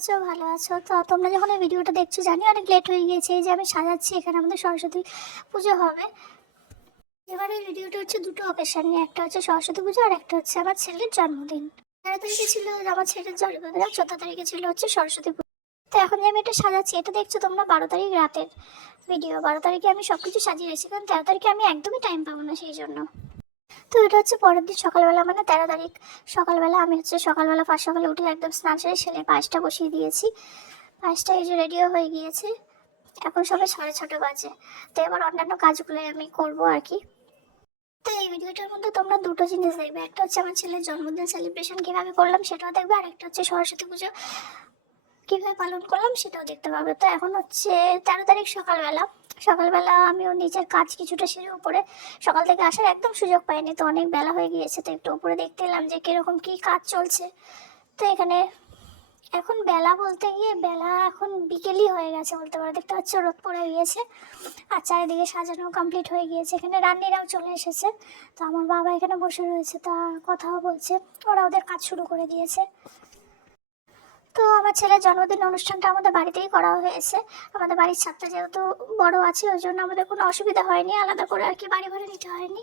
আছো? ভালো আছো? তো তোমরা যখন এই ভিডিওটা দেখছ, জানি অনেক লেট হয়ে গিয়েছে। এই যে আমি সাজাচ্ছি, এখানে আমাদের সরস্বতী পুজো হবে। এবার এই ভিডিওটা হচ্ছে দুটো অকেশন নিয়ে। একটা হচ্ছে সরস্বতী পুজো আর একটা হচ্ছে আমার ছেলের জন্মদিন। তেরো তারিখে ছিল আমার ছেলের জন্মদিন আর চোদ্দ তারিখে ছিল হচ্ছে সরস্বতী পুজো। তো এখন যে আমি এটা সাজাচ্ছি, এটা দেখছ তোমরা? বারো তারিখ রাতের ভিডিও বারো তারিখে আমি সব কিছু সাজিয়ে রেখেছি, কারণ তেরো তারিখে আমি একদমই টাইম পাবো না সেই জন্য। তো এটা হচ্ছে পরের দিন সকালবেলা মানে তেরো তারিখ সকালবেলা। আমি হচ্ছে সকালবেলা ফার্স্ট সকালে উঠে একদম স্নান সেরে ছেলে পায়েসটা বসিয়ে দিয়েছি। পায়েসটা এই যে রেডিও হয়ে গিয়েছে। এখন সবাই সাড়ে ছটা বাজে। তো এবার অন্যান্য কাজগুলো আমি করব আর কি। তো এই ভিডিওটার মধ্যে তোমরা দুটো জিনিস দেখবে। একটা হচ্ছে আমার ছেলের জন্মদিন সেলিব্রেশন কীভাবে করলাম সেটাও দেখবে। আর একটা হচ্ছে সরস্বতী পুজো কীভাবে পালন করলাম সেটাও দেখতে পাবে। তো এখন হচ্ছে তেরো তারিখ সকালবেলা। সকালবেলা আমিও নিজের কাজ কিছুটা সেরে উপরে সকাল থেকে আসার একদম সুযোগ পাইনি। তো অনেক বেলা হয়ে গিয়েছে, তো একটু উপরে দেখতে এলাম যে কীরকম কী কাজ চলছে। তো এখানে এখন বেলা বলতে গিয়ে বেলা এখন বিকেলই হয়ে গেছে বলতে পারো। দেখতে পাচ্ছ রোদ পড়ে গিয়েছে আর চারিদিকে সাজানো কমপ্লিট হয়ে গিয়েছে। এখানে রান্নিরাও চলে এসেছে। তো আমার বাবা এখানে বসে রয়েছে, তা কথাও বলছে। ওরা ওদের কাজ শুরু করে দিয়েছে। তো আমার ছেলের জন্মদিন অনুষ্ঠানটা আমাদের বাড়িতেই করা হয়েছে। আমাদের বাড়ির ছাদটা যেহেতু বড় আছে, ওই জন্য আমাদের কোনো অসুবিধা হয়নি। আলাদা করে আর কি বাড়ি ভাড়া নিতে হয়নি।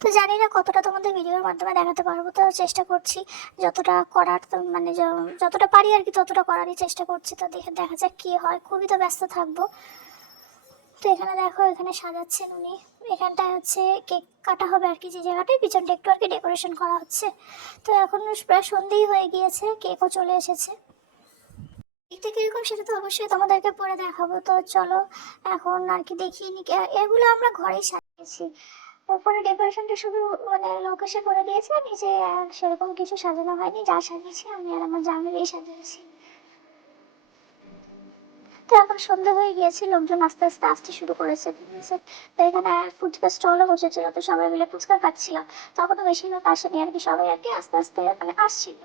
তো জানি না কতটা তোমাদের ভিডিওর মাধ্যমে দেখাতে পারব। তো চেষ্টা করছি যতটা করার মানে যতটা পারি আর কি ততটা করারই চেষ্টা করছি। তো দেখে, দেখা যাক কী হয়। খুবই তো ব্যস্ত থাকব। তো এখানে দেখো, এখানে সাজাচ্ছেন উনি। এখানটায় হচ্ছে কেক কাটা হবে আর কি, যে জায়গাটায়। পিছনটা একটু আর কি ডেকোরেশন করা হচ্ছে। তো এখন প্রায় সন্ধেই হয়ে গিয়েছে, কেকও চলে এসেছে। দেখতে কীরকম সেটা তো অবশ্যই তোমাদেরকে পরে দেখাবো। তো চলো এখন আর কি দেখিয়ে নি। এগুলো আমরা ঘরেই সাজিয়েছি। উপরে ডেকোরেশনটা শুধু মানে লোক করে দিয়েছে আর সেরকম কিছু সাজানো হয়নি। যা সাজিয়েছি আমি আর আমার জামিলেই সাজিয়েছি। তো এখন সন্ধ্যা হয়ে গিয়েছে, লোকজন আস্তে আস্তে আসতে শুরু করেছে। তো এখানে ফুচকা স্টলও বসেছিল তো সবাই মিলে ফুচকা খাচ্ছিল তখনও বেশিরভাগ আসেনি, আর কি সবাই আর কি আস্তে আস্তে মানে আসছিল।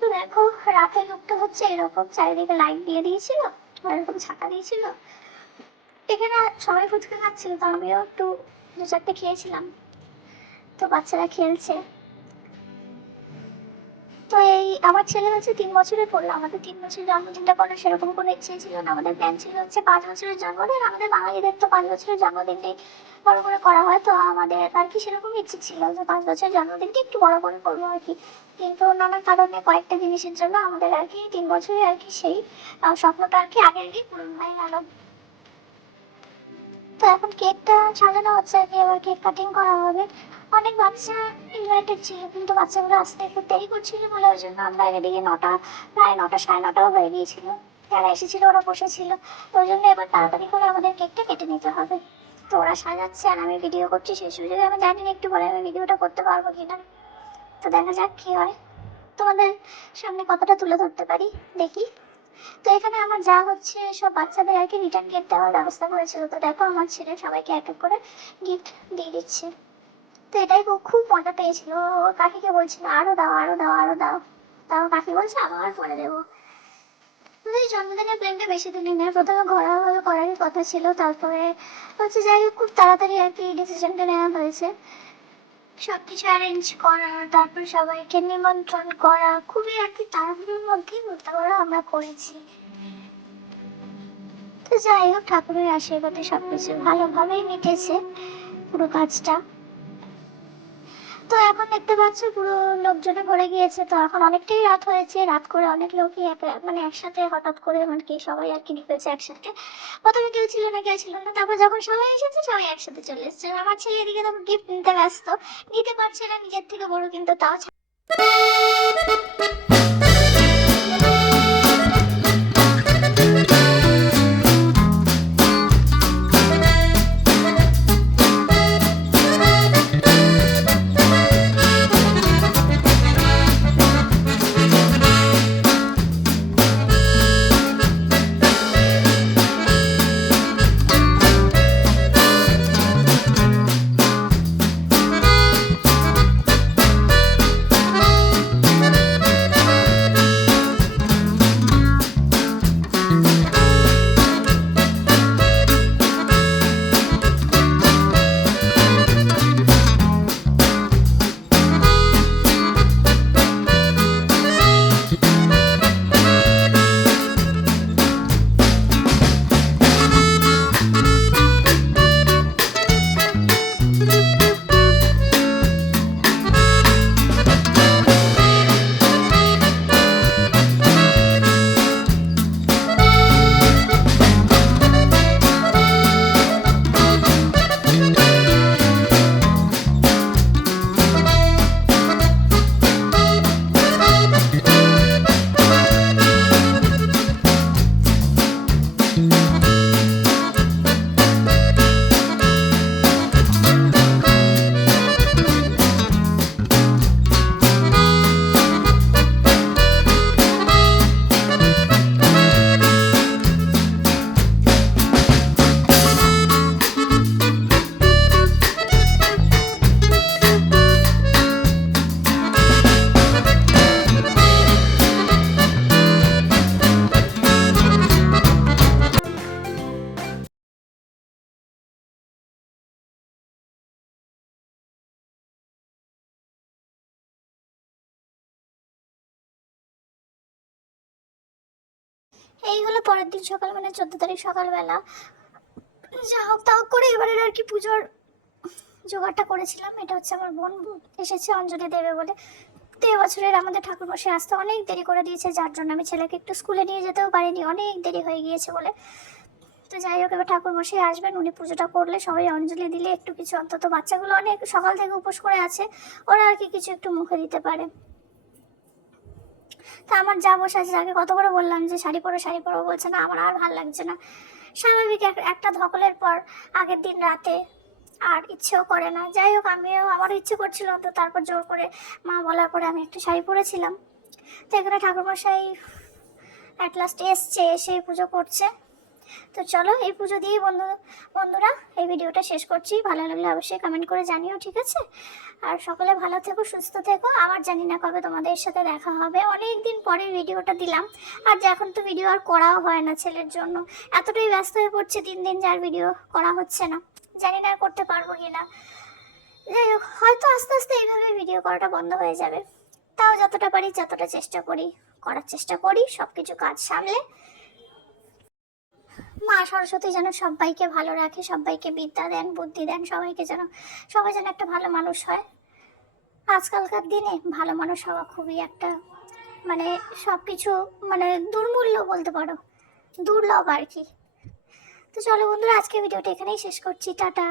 তো দেখো, রাতের লুকটা হচ্ছে এরকম। চারিদিকে লাইট দিয়ে দিয়েছিল, আর এরকম ছাতা দিয়েছিল। এখানে সবাই ফুচকা খাচ্ছিল, তো আমিও একটু দু চারটে খেয়েছিলাম। তো বাচ্চারা খেলছে। তো এই আমার ছেলে হচ্ছে তিন বছরের পড়ল। আমাদের তিন বছরের জন্মদিনটা করার সেরকম কোনো ইচ্ছে ছিল না। আমাদের প্ল্যান ছিল হচ্ছে পাঁচ বছরের জন্মদিন আমাদের বাঙালিদের তো পাঁচ বছরের জন্মদিনটাই বড় করে করা হয়, তো আমাদের আর কি সেরকম ইচ্ছে ছিল যে পাঁচ বছরের জন্মদিনটা একটু বড় করে করব আর কি। কিন্তু নানা কারণে কয়েকটা জিনিসের জন্য আমাদের আর কি তিন বছরে আর কি সেই স্বপ্নটা আর কি আগে আগে পূরণ হয়ে গেল। তো এখন কেকটা সাজানো হচ্ছে আর কি এবার কেক কাটিং করা হবে। অনেক বাচ্চা ইনভাইটেড ছিল, কিন্তু বাচ্চাগুলো আসতে একটু দেরি করছিল বলে ওই জন্য আমরা এদিকে নটা, প্রায় নটা, সাড়ে নটাও হয়ে গিয়েছিল। যারা এসেছিল ওরা বসেছিল ওই জন্য এবার তাড়াতাড়ি করে আমাদের কেকটা কেটে নিতে হবে। তো ওরা সাজাচ্ছে আর আমি ভিডিও করছি, সেই সুযোগে আমি জানি না একটু পরে আমি ভিডিওটা করতে পারব কিনা। তো দেখা যাক কি হয়। তোমাদের সামনে কতটা তুলে ধরতে পারি, দেখি। তো এখানে আমার যা হচ্ছে, সব বাচ্চাদের আর কি রিটার্ন গিফট দেওয়ার ব্যবস্থা করেছিল। তো দেখো আমার ছেলে সবাইকে এক এক করে গিফট দিয়ে দিচ্ছে। তো এটাই খুব মজা পেয়েছিল। কাকিকে বলছিল, আরও দাও আরও দাও আরও দাও। তাও কাকি বলছে, আবার পরে দেবো। এই জন্মদিনের প্ল্যানটা বেশি দিনের নেই প্রথমে ঘোরাভাবে করারই কথা ছিল, তারপরে হচ্ছে যাই হোক, খুব তাড়াতাড়ি আর কি ডিসিশনটা নেওয়া হয়েছে। সব কিছু অ্যারেঞ্জ করা, তারপর সবাইকে নিমন্ত্রণ করা, খুবই আর কি তাড়াহুড়োর মধ্যেই বলতে আমরা করেছি। তো যাই হোক, ঠাকুরের আশীর্বাদে সবকিছু ভালোভাবেই মিটেছে পুরো কাজটা। তো এখন দেখতে পাচ্ছ পুরো লোকজনে ভরে গিয়েছে। তো এখন অনেকটাই রাত হয়েছে। রাত করে অনেক লোকই মানে একসাথে হঠাৎ করে মানে কি সবাই আর কি ঢুকেছে একসাথে। প্রথমে কেউ ছিল না, কেউ ছিল না। তারপর যখন সবাই এসেছে, সবাই একসাথে চলে এসেছে। আমার ছেলে এদিকে তখন গিফট নিতে ব্যস্ত। নিতে পারছে না, নিজের থেকে বড় কিন্তু তাও এই হলো পরের দিন সকাল মানে চোদ্দ তারিখ সকালবেলা। যা হোক, তাও করে এবারের আর কি পুজোর জোগাড়টা করেছিলাম। এটা হচ্ছে আমার বোন, এসেছে অঞ্জলি দেবে বলে। তো এবছরের আমাদের ঠাকুর ঠাকুরমশাই আসতে অনেক দেরি করে দিয়েছে, যার জন্য আমি ছেলেকে একটু স্কুলে নিয়ে যেতেও পারিনি, অনেক দেরি হয়ে গিয়েছে বলে। তো যাই হোক, এবার ঠাকুর ঠাকুরমশাই আসবেন, উনি পুজোটা করলে সবাই অঞ্জলি দিলে একটু কিছু অন্তত বাচ্চাগুলো অনেক সকাল থেকে উপোস করে আছে, ওরা আর কি কিছু একটু মুখে দিতে পারে। তা আমার যা বসে আছে তাকে কত করে বললাম যে শাড়ি পরো শাড়ি পরো বলছে, না, আমার আর ভালো লাগছে না। স্বাভাবিক এক- একটা ধকলের পর আগের দিন রাতে আর ইচ্ছেও করে না। যাই হোক, আমিও, আমারও ইচ্ছে করছিল, তো তারপর জোর করে মা বলার পরে আমি একটা শাড়ি পরেছিলাম। তো এখানে ঠাকুরমশাই অ্যাট লাস্ট এসছে, এসে পুজো করছে। তো চলো, এই পুজো দিয়ে বন্ধু, বন্ধুরা, এই ভিডিওটা শেষ করছি। ভালো লাগলে অবশ্যই কমেন্ট করে জানিও, ঠিক আছে? আর সকলে ভালো থেকো, সুস্থ থেকো। আবার জানি না কবে তোমাদের সাথে দেখা হবে। অনেক দিন পরে ভিডিওটা দিলাম। আর যে এখন তো ভিডিও আর করাও হয় না ছেলের জন্য। এতটাই ব্যস্ত হয়ে পড়ছে দিন দিন যার ভিডিও করা হচ্ছে না। জানি না করতে পারব কি না। যাই হোক, হয়তো আস্তে আস্তে এইভাবে ভিডিও করাটা বন্ধ হয়ে যাবে। তাও যতটা পারি, যতটা চেষ্টা করি, করার চেষ্টা করি সব কিছু কাজ সামলে। মা সরস্বতী যেন সবাইকে ভালো রাখে, সবাইকে বিদ্যা দেন, বুদ্ধি দেন, সবাইকে যেন, সবাই যেন একটা ভালো মানুষ হয়। আজকালকার দিনে ভালো মানুষ হওয়া খুবই একটা মানে সব কিছু মানে দুর্মূল্য বলতে পারো, দুর্লভ আর কি। তো চলো বন্ধুরা আজকে ভিডিওটা এখানেই শেষ করছি। টাটা।